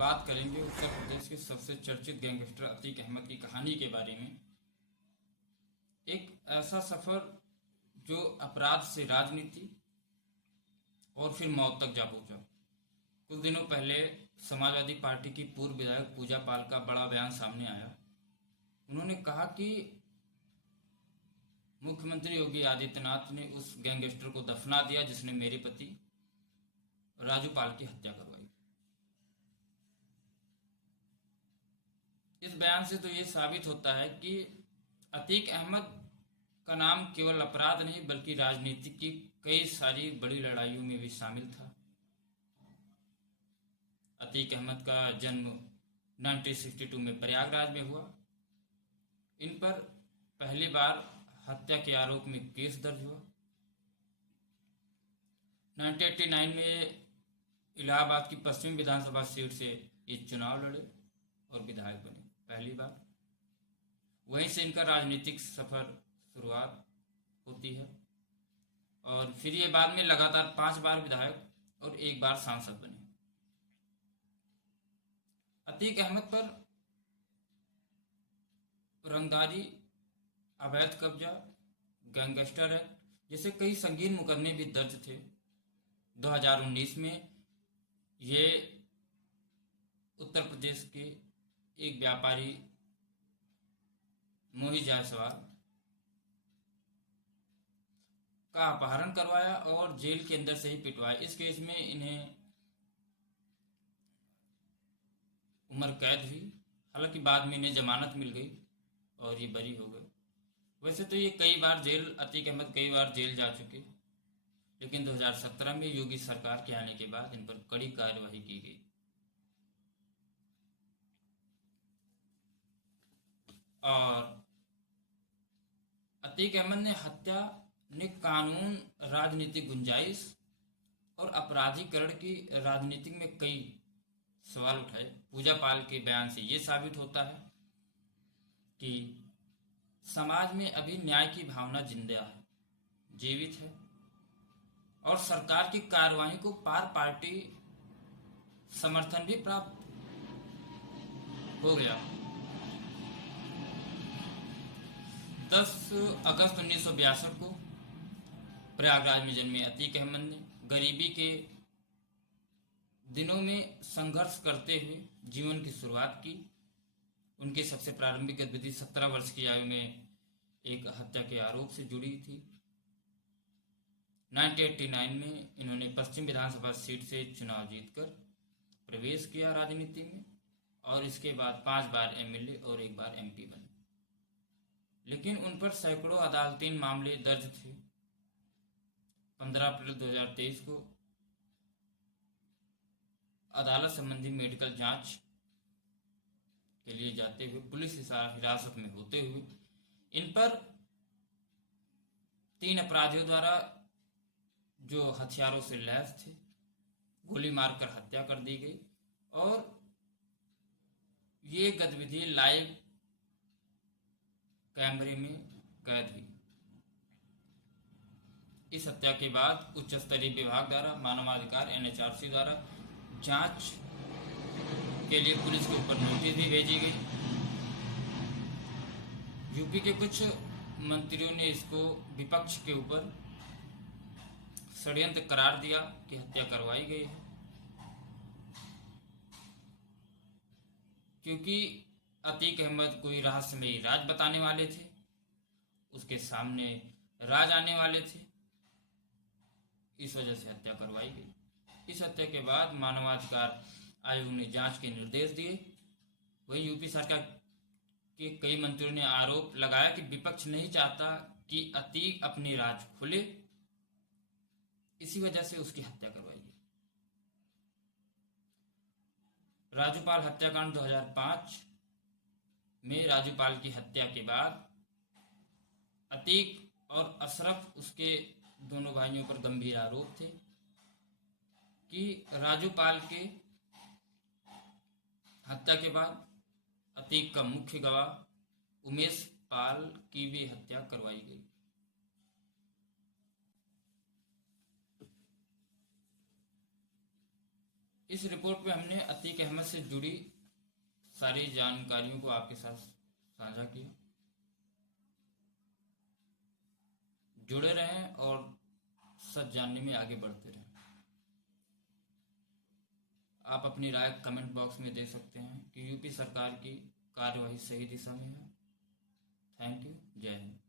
बात करेंगे उत्तर प्रदेश के सबसे चर्चित गैंगस्टर अतीक अहमद की कहानी के बारे में। एक ऐसा सफर जो अपराध से राजनीति और फिर मौत तक जा पहुंचा। कुछ दिनों पहले समाजवादी पार्टी की पूर्व विधायक पूजा पाल का बड़ा बयान सामने आया। उन्होंने कहा कि मुख्यमंत्री योगी आदित्यनाथ ने उस गैंगस्टर को दफना दिया जिसने मेरे पति राजू पाल की हत्या करवाई। इस बयान से तो ये साबित होता है कि अतीक अहमद का नाम केवल अपराध नहीं बल्कि राजनीति की कई सारी बड़ी लड़ाइयों में भी शामिल था। अतीक अहमद का जन्म 1962 में प्रयागराज में हुआ। इन पर पहली बार हत्या के आरोप में केस दर्ज हुआ। 1989 में इलाहाबाद की पश्चिम विधानसभा सीट से ये चुनाव लड़े और विधायक बने पहली बार। वहीं से इनका राजनीतिक सफर शुरुआत होती है और फिर ये बाद में लगातार 5 बार विधायक और 1 बार सांसद बने। अतीक अहमद पर रंगदारी, अवैध कब्जा, गैंगस्टर एक्ट जैसे कई संगीन मुकदमे भी दर्ज थे। 2019 में ये उत्तर प्रदेश के एक व्यापारी मोहित जायसवाल का अपहरण करवाया और जेल के अंदर से ही पिटवाया। इस केस में इन्हें उम्र कैद हुई। हालांकि बाद में इन्हें जमानत मिल गई और ये बरी हो गए। वैसे तो ये अतीक अहमद कई बार जेल जा चुके, लेकिन 2017 में योगी सरकार के आने के बाद इन पर कड़ी कार्यवाही की गई और अतीक अहमद ने हत्या ने कानून, राजनीतिक गुंजाइश और अपराधीकरण की राजनीति में कई सवाल उठाए। पूजा पाल के बयान से ये साबित होता है कि समाज में अभी न्याय की भावना जिंदा है, जीवित है और सरकार की कार्रवाई को पार्टी समर्थन भी प्राप्त हो गया। 10 अगस्त 1962 को प्रयागराज में जन्मे अतीक अहमद ने गरीबी के दिनों में संघर्ष करते हुए जीवन की शुरुआत की। उनकी सबसे प्रारंभिक गतिविधि 17 वर्ष की आयु में एक हत्या के आरोप से जुड़ी थी। 1989 में इन्होंने पश्चिम विधानसभा सीट से चुनाव जीतकर प्रवेश किया राजनीति में और इसके बाद 5 बार एमएलए और 1 बार एमपी बने। लेकिन उन पर सैकड़ों अदालती मामले दर्ज थे। 15 अप्रैल 2023 को अदालत संबंधी मेडिकल जांच के लिए जाते हुए पुलिस हिरासत में होते हुए इन पर 3 अपराधियों द्वारा जो हथियारों से लैस थे गोली मारकर हत्या कर दी गई और ये गतिविधि लाइव कैमरे में कैद हुई। इस हत्या के बाद उच्च स्तरीय विभाग द्वारा मानवाधिकार एनएचआरसी द्वारा जांच के लिए पुलिस के ऊपर नोटिस भी भेजी गई। यूपी के कुछ मंत्रियों ने इसको विपक्ष के ऊपर षड्यंत्र करार दिया कि हत्या करवाई गई है, क्योंकि अतीक अहमद कोई रहस्यमयी राज बताने वाले थे, उसके सामने राज आने वाले थे, इस वजह से हत्या करवाई गई। इस हत्या के बाद मानवाधिकार आयोग ने जांच के निर्देश दिए। वहीं यूपी सरकार के कई मंत्रियों ने आरोप लगाया कि विपक्ष नहीं चाहता कि अतीक अपनी राज खुले, इसी वजह से उसकी हत्या करवाई गई। राजूपाल हत्याकांड 2005 में राजूपाल की हत्या के बाद अतीक और अशरफ उसके दोनों भाइयों पर गंभीर आरोप थे कि राजूपाल के हत्या के बाद अतीक का मुख्य गवाह उमेश पाल की भी हत्या करवाई गई। इस रिपोर्ट में हमने अतीक अहमद से जुड़ी सारी जानकारियों को आपके साथ साझा किया। जुड़े रहें और सच जानने में आगे बढ़ते रहें। आप अपनी राय कमेंट बॉक्स में दे सकते हैं कि यूपी सरकार की कार्यवाही सही दिशा में है। Thank you. जय हिंद।